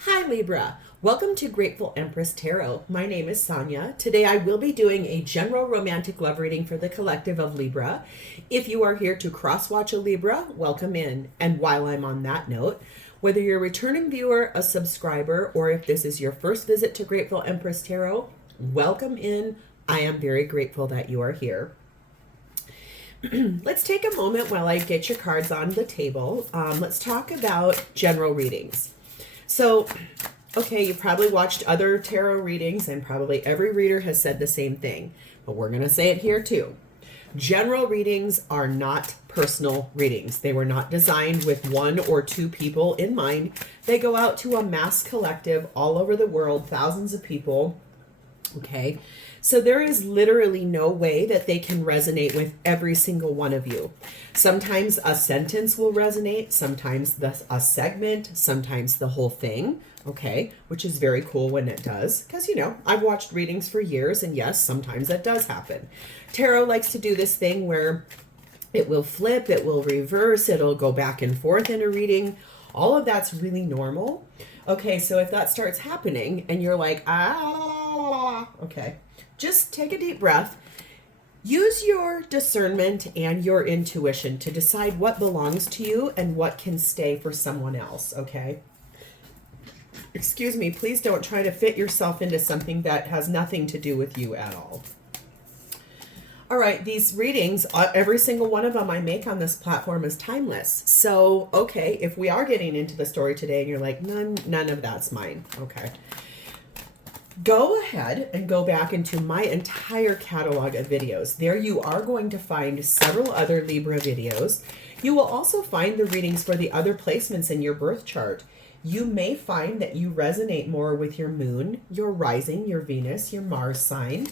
Hi Libra, welcome to Grateful Empress Tarot. My name is Sonia. Today I will be doing a general romantic love reading for the collective of Libra. If you are here to cross-watch a Libra, welcome in. And while I'm on that note, whether you're a returning viewer, a subscriber, or if this is your first visit to Grateful Empress Tarot, welcome in. I am very grateful that you are here. Let's take a moment while I get your cards on the table. Let's talk about general readings. So, okay, you probably watched other tarot readings and probably every reader has said the same thing, but we're going to say it here too. General readings are not personal readings. They were not designed with one or two people in mind. They go out to a mass collective all over the world, thousands of people. Okay, so there is literally no way that they can resonate with every single one of you. Sometimes a sentence will resonate, sometimes a segment, sometimes the whole thing, okay, which is very cool when it does, because, you know, I've watched readings for years, and yes, sometimes that does happen. Tarot likes to do this thing where it will flip, it will reverse, it'll go back and forth in a reading. All of that's really normal. Okay, so if that starts happening and you're like, okay, just take a deep breath. Use your discernment and your intuition to decide what belongs to you and what can stay for someone else, okay? Excuse me, please don't try to fit yourself into something that has nothing to do with you at all. All right, these readings, every single one of them I make on this platform is timeless. So, okay, if we are getting into the story today and you're like, none of that's mine, okay. Go ahead and go back into my entire catalog of videos. There you are going to find several other Libra videos. You will also find the readings for the other placements in your birth chart. You may find that you resonate more with your moon, your rising, your Venus, your Mars sign.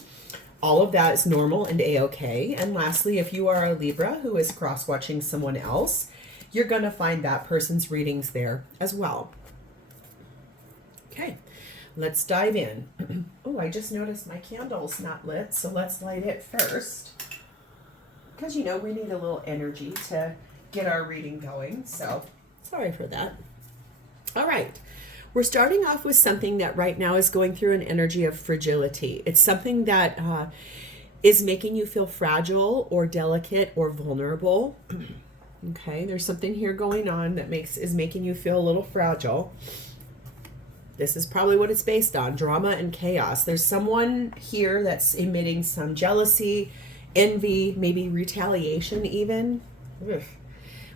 All of that is normal and a-okay. And lastly, if you are a Libra who is cross-watching someone else, you're going to find that person's readings there as well. Okay, let's dive in. Oh, I just noticed my candle's not lit, so let's light it first. Because, you know, we need a little energy to get our reading going, so sorry for that. All right. We're starting off with something that right now is going through an energy of fragility. It's something that is making you feel fragile or delicate or vulnerable. Okay, there's something here going on that is making you feel a little fragile. This is probably what it's based on, drama and chaos. There's someone here that's emitting some jealousy, envy, maybe retaliation even. Ugh.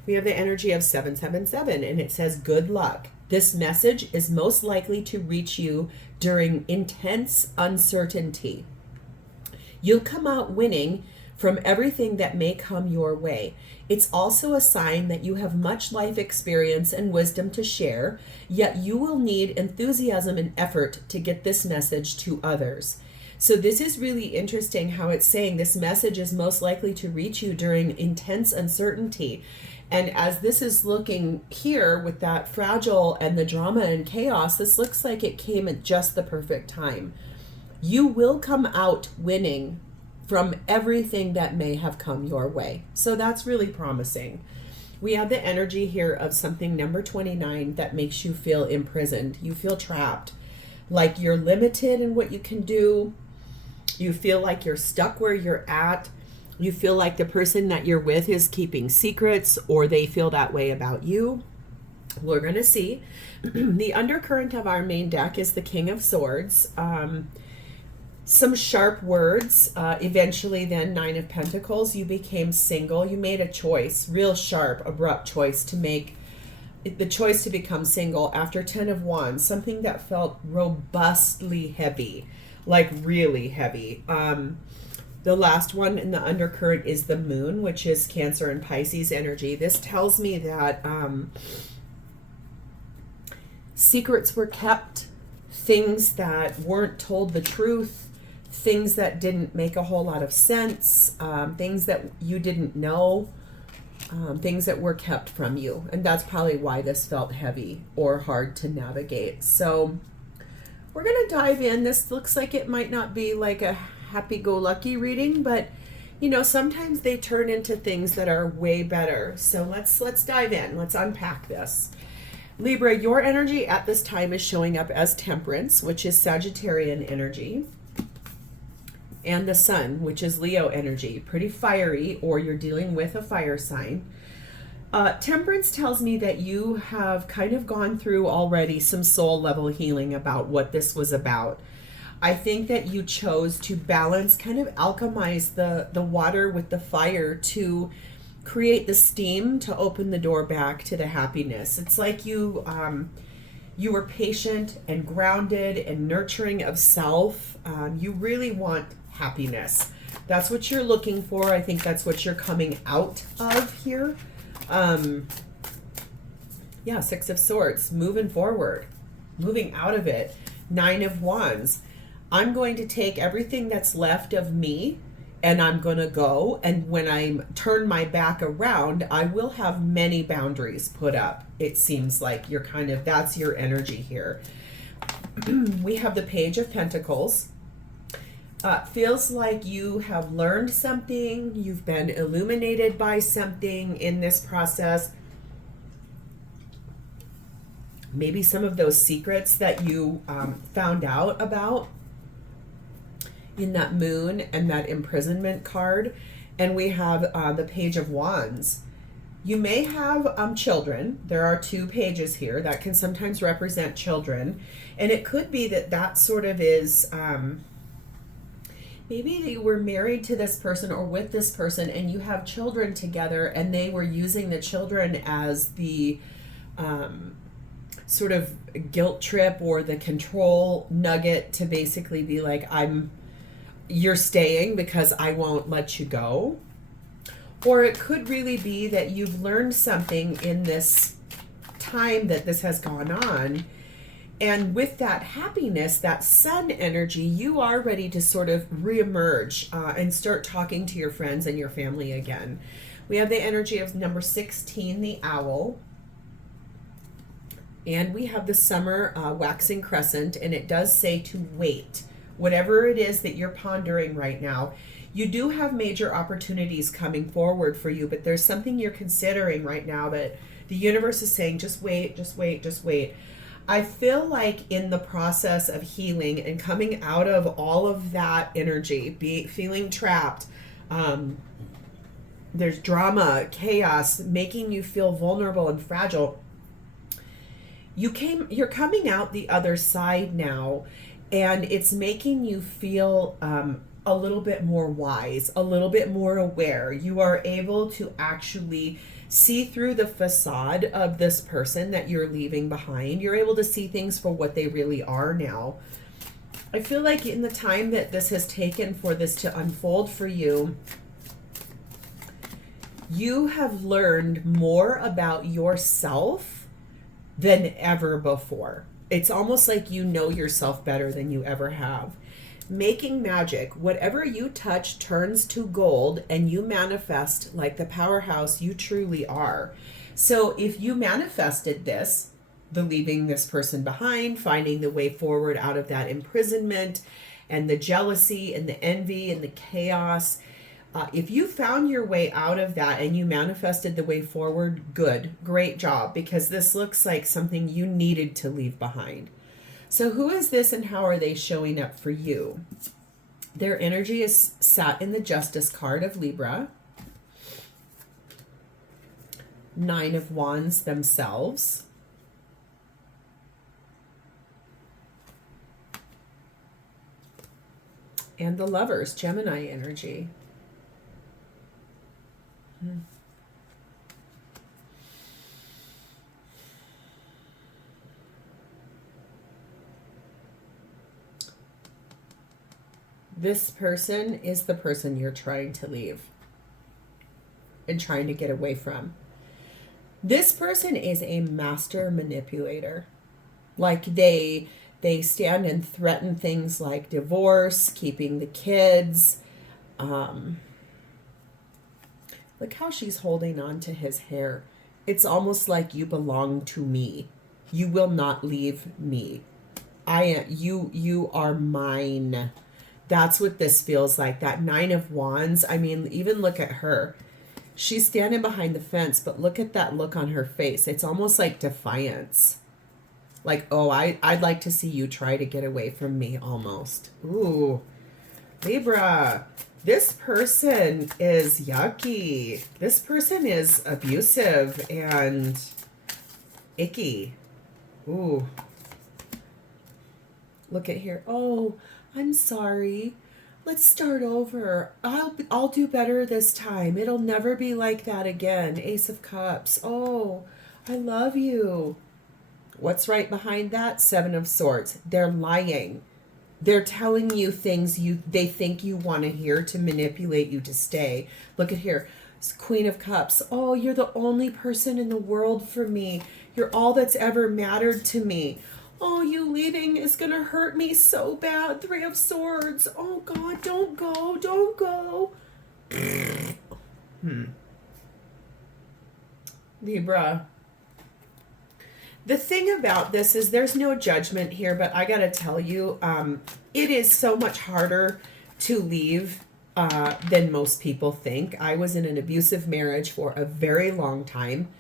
We have the energy of 777 and it says good luck. This message is most likely to reach you during intense uncertainty. You'll come out winning from everything that may come your way. It's also a sign that you have much life experience and wisdom to share, yet you will need enthusiasm and effort to get this message to others. So this is really interesting how it's saying this message is most likely to reach you during intense uncertainty. And as this is looking here with that fragile and the drama and chaos, this looks like it came at just the perfect time. You will come out winning from everything that may have come your way. So that's really promising. We have the energy here of something number 29 that makes you feel imprisoned. You feel trapped, like you're limited in what you can do. You feel like you're stuck where you're at. You feel like the person that you're with is keeping secrets or they feel that way about you. We're going to see. The undercurrent of our main deck is the King of Swords. Some sharp words. Eventually then 9 of Pentacles. You became single. You made a choice, real sharp, abrupt choice to make the choice to become single after 10 of Wands. Something that felt robustly heavy, like really heavy. The last one in the undercurrent is the moon, which is Cancer and Pisces energy. This tells me that secrets were kept, things that weren't told the truth, things that didn't make a whole lot of sense, things that you didn't know, things that were kept from you. And that's probably why this felt heavy or hard to navigate. So we're going to dive in. This looks like it might not be like a happy-go-lucky reading, but you know, sometimes they turn into things that are way better. So let's dive in. Let's unpack this. Libra, your energy at this time is showing up as Temperance, which is Sagittarian energy, and the Sun, which is Leo energy. Pretty fiery, or you're dealing with a fire sign. Temperance tells me that you have kind of gone through already some soul level healing about what this was about. I think that you chose to balance, kind of alchemize the water with the fire to create the steam to open the door back to the happiness. It's like you were patient and grounded and nurturing of self. You really want happiness. That's what you're looking for. I think that's what you're coming out of here. Yeah, Six of Swords, moving forward, moving out of it. Nine of Wands. I'm going to take everything that's left of me and I'm going to go. And when I turn my back around, I will have many boundaries put up. It seems like you're kind of, that's your energy here. We have the Page of Pentacles. Feels like you have learned something. You've been illuminated by something in this process. Maybe some of those secrets that you found out about in that Moon and that imprisonment card. And we have the Page of Wands. You may have children. There are two pages here that can sometimes represent children. And it could be that that sort of is... maybe you were married to this person or with this person and you have children together and they were using the children as the sort of guilt trip or the control nugget to basically be like, you're staying because I won't let you go. Or it could really be that you've learned something in this time that this has gone on. And with that happiness, that Sun energy, you are ready to sort of reemerge and start talking to your friends and your family again. We have the energy of number 16, the Owl. And we have the Summer waxing crescent, and it does say to wait. Whatever it is that you're pondering right now, you do have major opportunities coming forward for you, but there's something you're considering right now that the universe is saying, just wait, just wait, just wait. I feel like in the process of healing and coming out of all of that energy, feeling trapped, there's drama, chaos, making you feel vulnerable and fragile. You're coming out the other side now, and it's making you feel a little bit more wise, a little bit more aware. You are able to actually see through the facade of this person that you're leaving behind. You're able to see things for what they really are now. I feel like in the time that this has taken for this to unfold for you, you have learned more about yourself than ever before. It's almost like you know yourself better than you ever have. Making magic, whatever you touch turns to gold, and you manifest like the powerhouse you truly are. So if you manifested this, the leaving this person behind, finding the way forward out of that imprisonment and the jealousy and the envy and the chaos, if you found your way out of that and you manifested the way forward, good, great job, because this looks like something you needed to leave behind. So who is this and how are they showing up for you? Their energy is sat in the Justice card of Libra. Nine of Wands themselves. And the Lovers, Gemini energy. This person is the person you're trying to leave and trying to get away from. This person is a master manipulator. Like they stand and threaten things like divorce, keeping the kids. Look how she's holding on to his hair. It's almost like you belong to me. You will not leave me. You are mine. That's what this feels like. That Nine of Wands. I mean, even look at her. She's standing behind the fence, but look at that look on her face. It's almost like defiance. Like, oh, I'd like to see you try to get away from me almost. Ooh. Libra, this person is yucky. This person is abusive and icky. Ooh. Look at here. Oh, I'm sorry. Let's start over. I'll do better this time. It'll never be like that again. Ace of Cups. Oh, I love you. What's right behind that? Seven of Swords. They're lying. They're telling you things they think you want to hear to manipulate you to stay. Look at here. Queen of Cups. Oh, you're the only person in the world for me. You're all that's ever mattered to me. Oh, you leaving is going to hurt me so bad. Three of Swords. Oh, God, don't go. Don't go. Libra. The thing about this is there's no judgment here, but I got to tell you, it is so much harder to leave than most people think. I was in an abusive marriage for a very long time.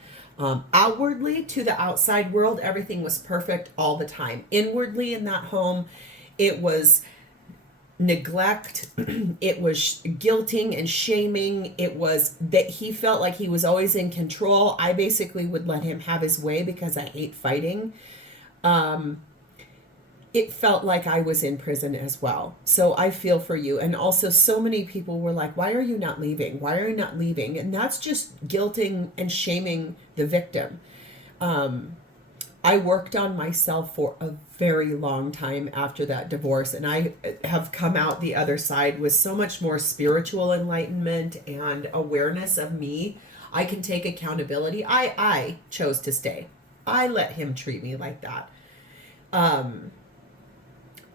Outwardly, to the outside world, everything was perfect all the time. Inwardly, in that home, it was neglect. It was guilting and shaming. It was that he felt like he was always in control. I basically would let him have his way because I hate fighting. It felt like I was in prison as well. So I feel for you. And also so many people were like, why are you not leaving? Why are you not leaving? And that's just guilting and shaming the victim. I worked on myself for a very long time after that divorce. And I have come out the other side with so much more spiritual enlightenment and awareness of me. I can take accountability. I chose to stay. I let him treat me like that.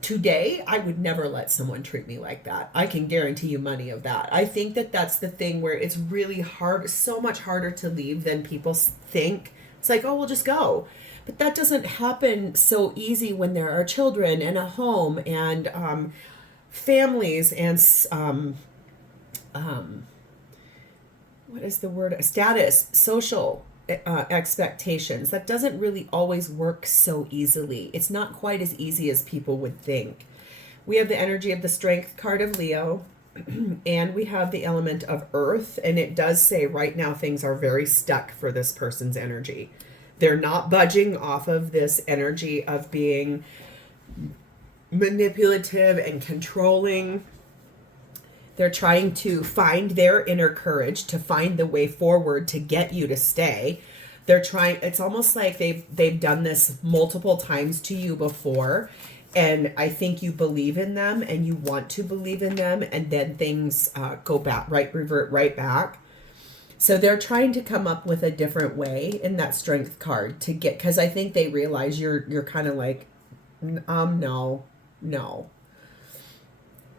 Today, I would never let someone treat me like that. I can guarantee you money of that. I think that that's the thing where it's really hard, so much harder to leave than people think. It's like, oh, we'll just go. But that doesn't happen so easy when there are children and a home and families and what is the word? Status, social expectations. That doesn't really always work so easily. It's not quite as easy as people would think. We have the energy of the Strength card of Leo, and we have the element of Earth, and it does say right now things are very stuck for this person's energy. They're not budging off of this energy of being manipulative and controlling. They're trying to find their inner courage to find the way forward to get you to stay. They're trying, it's almost like they've done this multiple times to you before. And I think you believe in them and you want to believe in them. And then things go back, revert right back. So they're trying to come up with a different way in that Strength card to get, because I think they realize you're kind of like, no.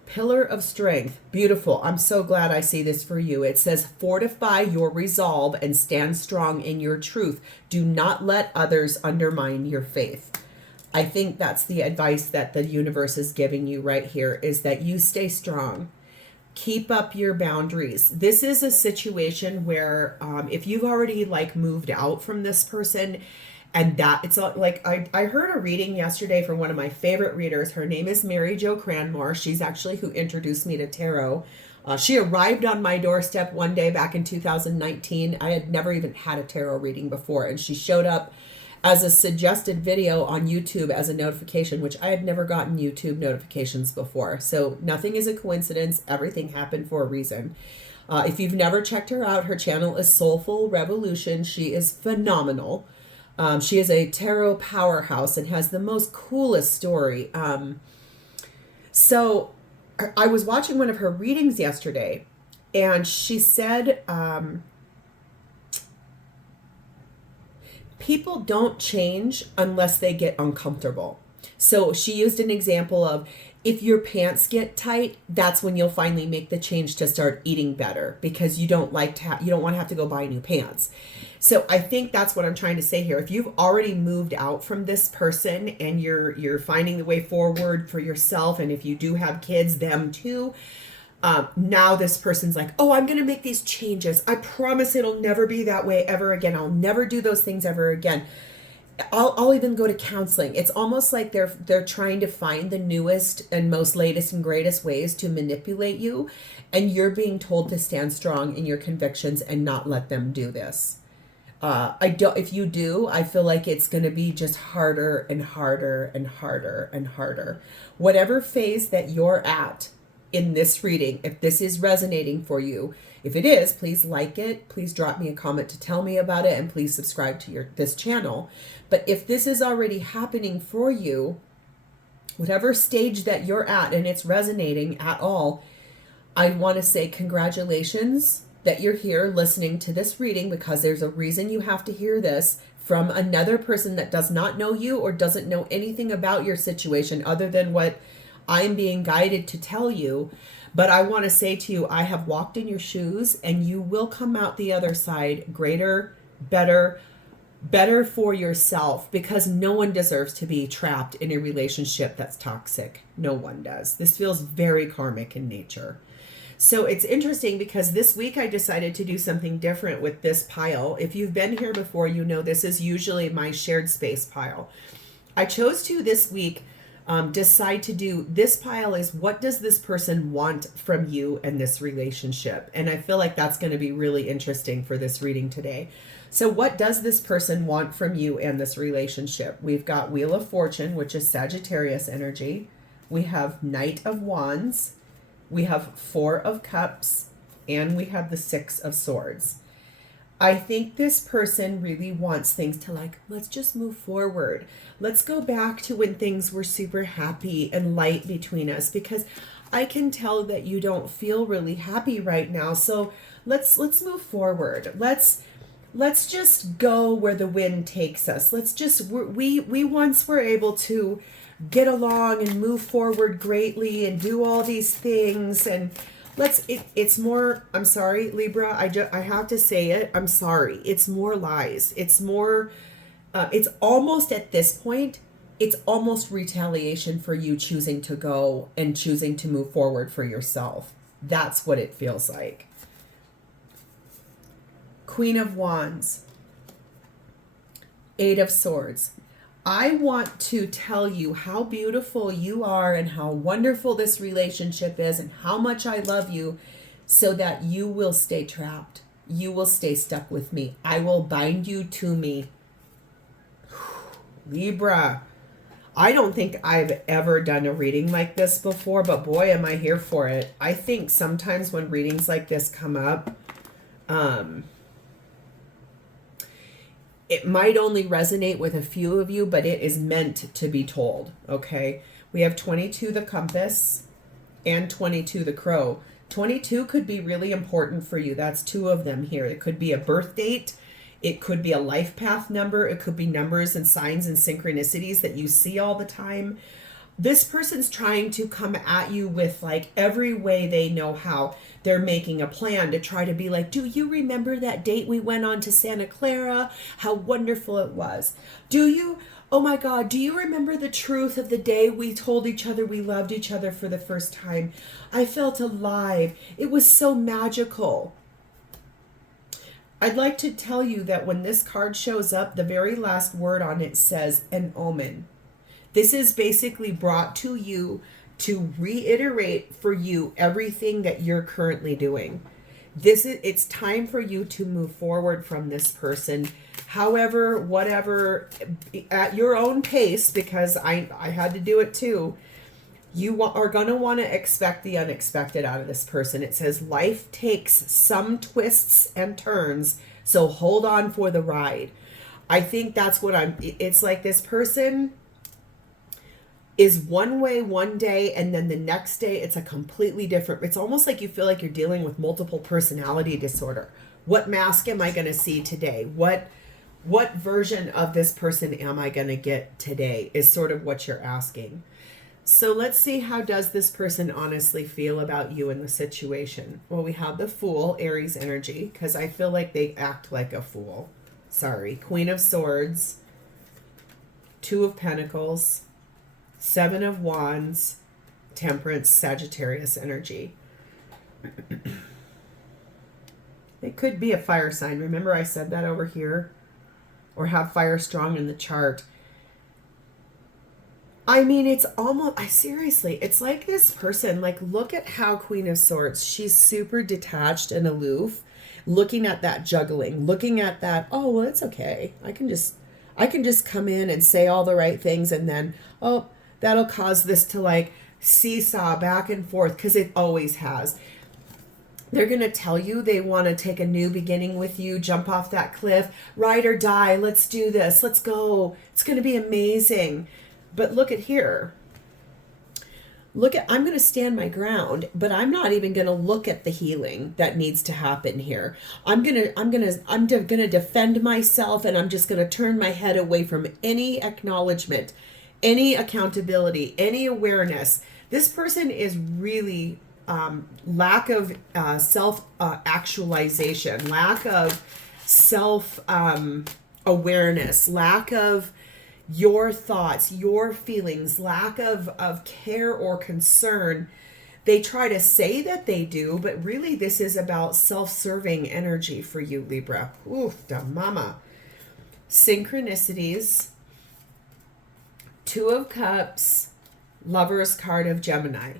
Pillar of Strength. Beautiful. I'm so glad I see this for you. It says, fortify your resolve and stand strong in your truth. Do not let others undermine your faith. I think that's the advice that the universe is giving you right here, is that you stay strong. Keep up your boundaries. This is a situation where if you've already moved out from this person, and that it's like, I heard a reading yesterday from one of my favorite readers. Her name is Mary Jo Cranmore. She's actually who introduced me to tarot. She arrived on my doorstep one day back in 2019. I had never even had a tarot reading before. And she showed up as a suggested video on YouTube as a notification, which I had never gotten YouTube notifications before. So nothing is a coincidence. Everything happened for a reason. If you've never checked her out, her channel is Soulful Revolution. She is phenomenal. She is a tarot powerhouse and has the most coolest story. So I was watching one of her readings yesterday, and she said, people don't change unless they get uncomfortable. So she used an example of, if your pants get tight, that's when you'll finally make the change to start eating better, because you don't want to have to go buy new pants. So I think that's what I'm trying to say here. If you've already moved out from this person and you're finding the way forward for yourself, and if you do have kids, them too, Now this person's like, oh, I'm going to make these changes. I promise it'll never be that way ever again. I'll never do those things ever again. I'll even go to counseling. It's almost like they're trying to find the newest and most latest and greatest ways to manipulate you, and you're being told to stand strong in your convictions and not let them do this. If you do, I feel like it's going to be just harder and harder and harder and harder. Whatever phase that you're at in this reading, if this is resonating for you, if it is, please like it. Please drop me a comment to tell me about it, and please subscribe to this channel. But if this is already happening for you, whatever stage that you're at and it's resonating at all, I want to say congratulations that you're here listening to this reading, because there's a reason you have to hear this from another person that does not know you or doesn't know anything about your situation other than what I'm being guided to tell you. But I want to say to you, I have walked in your shoes, and you will come out the other side greater, better for yourself, because no one deserves to be trapped in a relationship that's toxic. No one does. This feels very karmic in nature. So it's interesting because this week I decided to do something different with this pile. If you've been here before, you know this is usually my shared space pile. I chose to this week decide to do this pile is, what does this person want from you and this relationship? And I feel like that's going to be really interesting for this reading today. So what does this person want from you and this relationship? We've got Wheel of Fortune, which is Sagittarius energy. We have Knight of Wands. We have Four of Cups. And we have the Six of Swords. I think this person really wants things to, like, let's just move forward. Let's go back to when things were super happy and light between us, because I can tell that you don't feel really happy right now. So let's move forward. Let's just go where the wind takes us. We once were able to get along and move forward greatly and do all these things, and it's more, I'm sorry, Libra, I have to say it, I'm sorry. It's more lies. It's more, it's almost at this point, it's almost retaliation for you choosing to go and choosing to move forward for yourself. That's what it feels like. Queen of Wands. Eight of Swords. I want to tell you how beautiful you are and how wonderful this relationship is and how much I love you, so that you will stay trapped. You will stay stuck with me. I will bind you to me. Libra, I don't think I've ever done a reading like this before, but boy, am I here for it. I think sometimes when readings like this come up, it might only resonate with a few of you, but it is meant to be told, okay? We have 22, the compass, and 22, the crow. 22 could be really important for you. That's two of them here. It could be a birth date. It could be a life path number. It could be numbers and signs and synchronicities that you see all the time. This person's trying to come at you with, like, every way they know how. They're making a plan to try to be like, do you remember that date we went on to Santa Clara? How wonderful it was. Do you? Oh my God, do you remember the truth of the day we told each other we loved each other for the first time? I felt alive. It was so magical. I'd like to tell you that when this card shows up, the very last word on it says an omen. This is basically brought to you to reiterate for you everything that you're currently doing. It's time for you to move forward from this person. However, whatever, at your own pace, because I had to do it too. You are going to want to expect the unexpected out of this person. It says life takes some twists and turns, so hold on for the ride. I think that's what it's like this person is one way one day, and then the next day it's a completely different. It's almost like you feel like you're dealing with multiple personality disorder. What mask am I going to see today? What version of this person am I going to get today is sort of what you're asking. So let's see, how does this person honestly feel about you in the situation? Well, we have the Fool, Aries energy, because I feel like they act like a fool. Sorry. Queen of Swords, Two of Pentacles, Seven of Wands, Temperance, Sagittarius energy. It could be a fire sign. Remember I said that over here? Or have fire strong in the chart. I mean, it's almost, seriously, it's like this person, like, look at how Queen of Swords, she's super detached and aloof, looking at that juggling, looking at that, oh, well, it's okay. I can just come in and say all the right things, and then, oh, that'll cause this to, like, seesaw back and forth, because it always has. They're going to tell you they want to take a new beginning with you, jump off that cliff, ride or die, let's do this, let's go, it's going to be amazing. But look at here. Look at, I'm going to stand my ground, but I'm not even going to look at the healing that needs to happen here. I'm going to defend myself, and I'm just going to turn my head away from any acknowledgement, any accountability, any awareness. This person is really lack of self-actualization, lack of self-awareness, lack of your thoughts, your feelings, lack of care or concern. They try to say that they do, but really this is about self-serving energy for you, Libra. Oof, da mama. Synchronicities, Two of Cups, Lover's card of Gemini.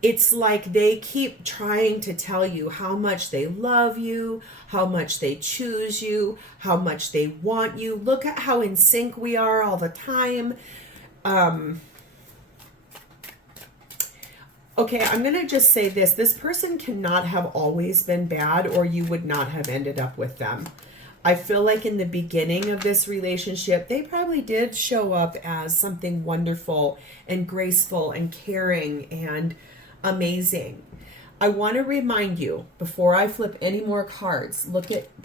It's like they keep trying to tell you how much they love you, how much they choose you, how much they want you. Look at how in sync we are all the time. Okay, I'm going to just say this. This person cannot have always been bad, or you would not have ended up with them. I feel like in the beginning of this relationship, they probably did show up as something wonderful and graceful and caring and amazing. I want to remind you, before I flip any more cards,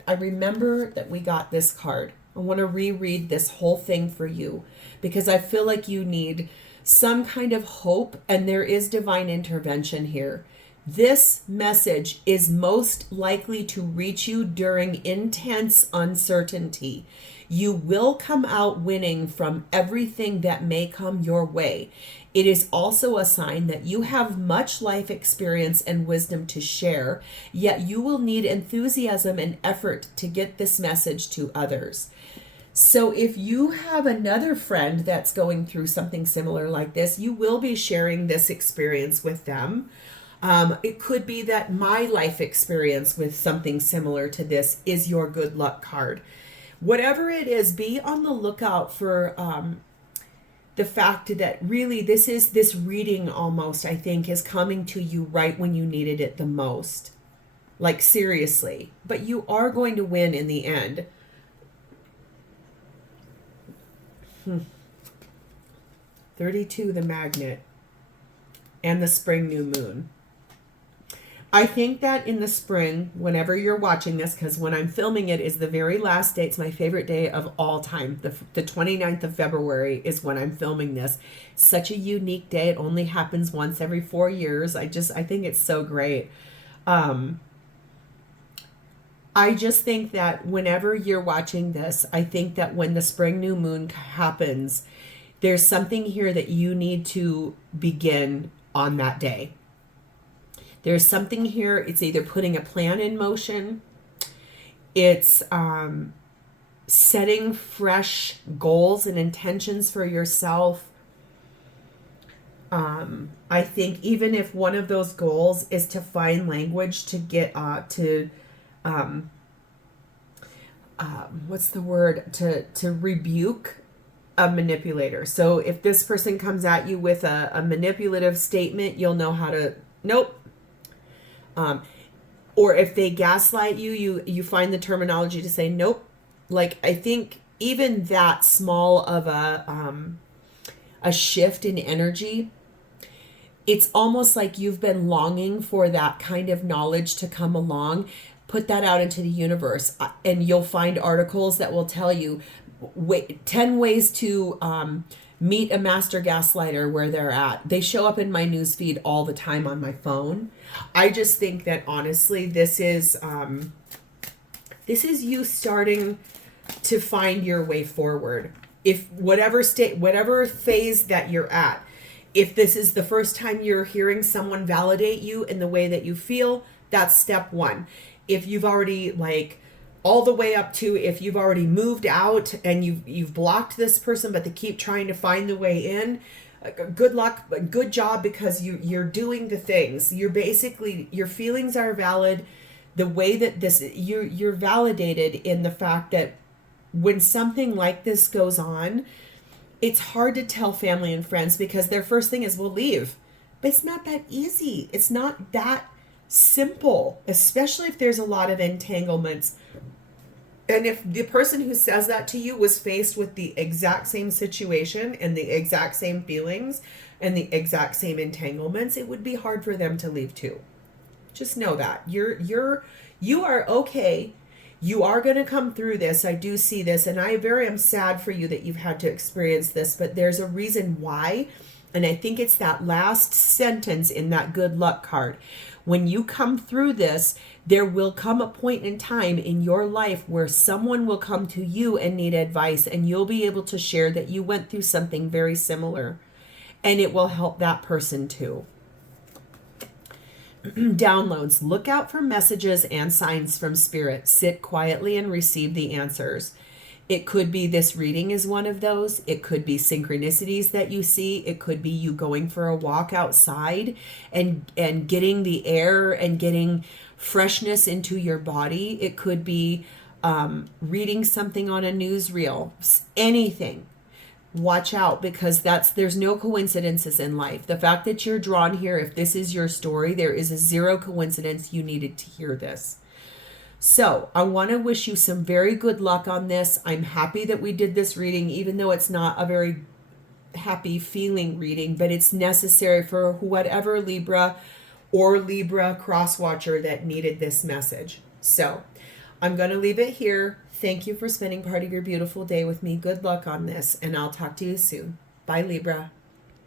I remember that we got this card. I want to reread this whole thing for you, because I feel like you need some kind of hope, and there is divine intervention here. This message is most likely to reach you during intense uncertainty. You will come out winning from everything that may come your way. It is also a sign that you have much life experience and wisdom to share, yet you will need enthusiasm and effort to get this message to others. So if you have another friend that's going through something similar like this, you will be sharing this experience with them. It could be that my life experience with something similar to this is your good luck card. Whatever it is, be on the lookout for the fact that really this reading almost, I think, is coming to you right when you needed it the most. Like, seriously. But you are going to win in the end. 32, the magnet, and the spring new moon. I think that in the spring, whenever you're watching this, because when I'm filming it is the very last day, it's my favorite day of all time. The 29th of February is when I'm filming this. Such a unique day. It only happens once every 4 years. I think it's so great. I just think that whenever you're watching this, I think that when the spring new moon happens, there's something here that you need to begin on that day. There's something here. It's either putting a plan in motion. It's setting fresh goals and intentions for yourself. I think even if one of those goals is to find language to get what's the word? To rebuke a manipulator. So if this person comes at you with a manipulative statement, you'll know how to, nope. Or if they gaslight you, you find the terminology to say, nope. Like, I think even that small of a shift in energy, it's almost like you've been longing for that kind of knowledge to come along. Put that out into the universe, and you'll find articles that will tell you 10 ways to meet a master gaslighter where they're at. They show up in my newsfeed all the time on my phone. I just think that honestly, this is you starting to find your way forward. If whatever phase that you're at, If this is the first time you're hearing someone validate you in the way that you feel, that's step one. If you've already, like, all the way up to if you've already moved out and you've blocked this person, but they keep trying to find the way in, good luck, good job, because you're doing the things. You're basically, your feelings are valid. The way that this, you're validated in the fact that when something like this goes on, it's hard to tell family and friends because their first thing is, we'll leave. But it's not that easy. It's not that simple, especially if there's a lot of entanglements. And if the person who says that to you was faced with the exact same situation and the exact same feelings and the exact same entanglements, it would be hard for them to leave too. Just know that you are okay. You are going to come through this. I do see this, and I am sad for you that you've had to experience this, but there's a reason why. And I think it's that last sentence in that good luck card. When you come through this, there will come a point in time in your life where someone will come to you and need advice, and you'll be able to share that you went through something very similar, and it will help that person too. Downloads. Look out for messages and signs from spirit. Sit quietly and receive the answers. It could be this reading is one of those. It could be synchronicities that you see. It could be you going for a walk outside and getting the air and getting freshness into your body. It could be reading something on a newsreel. Anything. Watch out, because there's no coincidences in life. The fact that you're drawn here, if this is your story, there is a zero coincidence you needed to hear this. So I want to wish you some very good luck on this. I'm happy that we did this reading, even though it's not a very happy feeling reading, but it's necessary for whatever Libra or Libra cross-watcher that needed this message. So I'm going to leave it here. Thank you for spending part of your beautiful day with me. Good luck on this, and I'll talk to you soon. Bye, Libra.